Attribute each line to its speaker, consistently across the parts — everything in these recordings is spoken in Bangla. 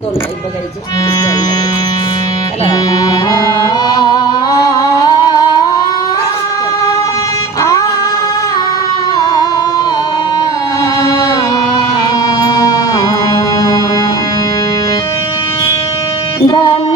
Speaker 1: గోల్డ్ ఉపకరించి ఎలా Then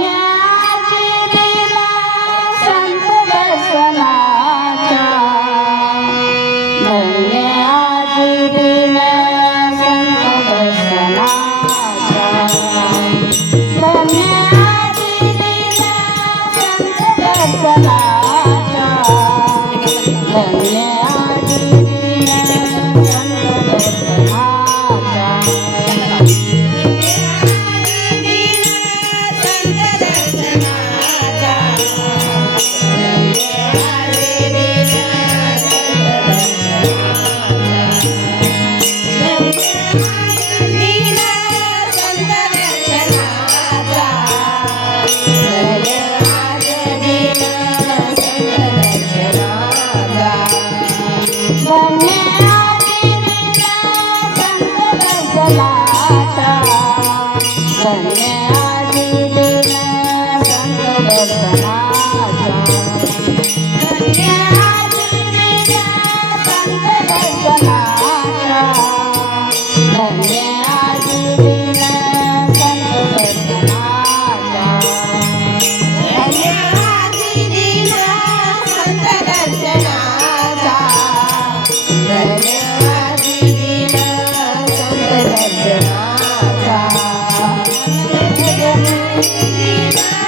Speaker 1: Thank you.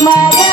Speaker 1: Mas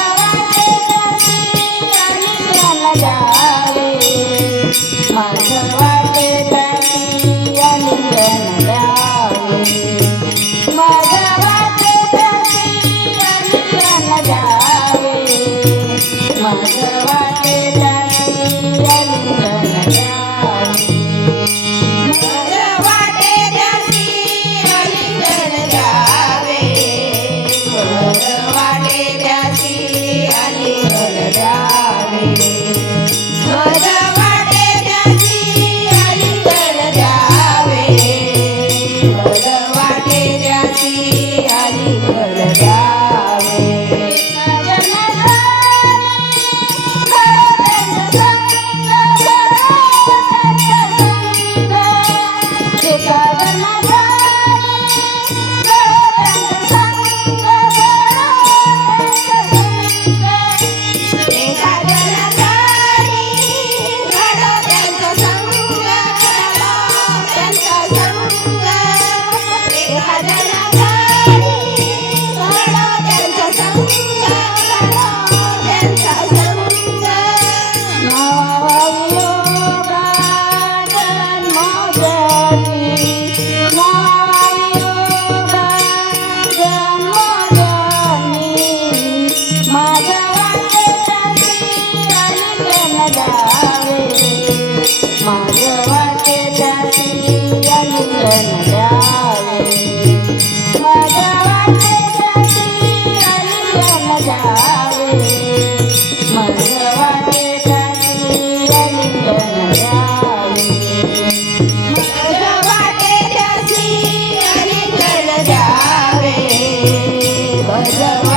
Speaker 1: Yeah.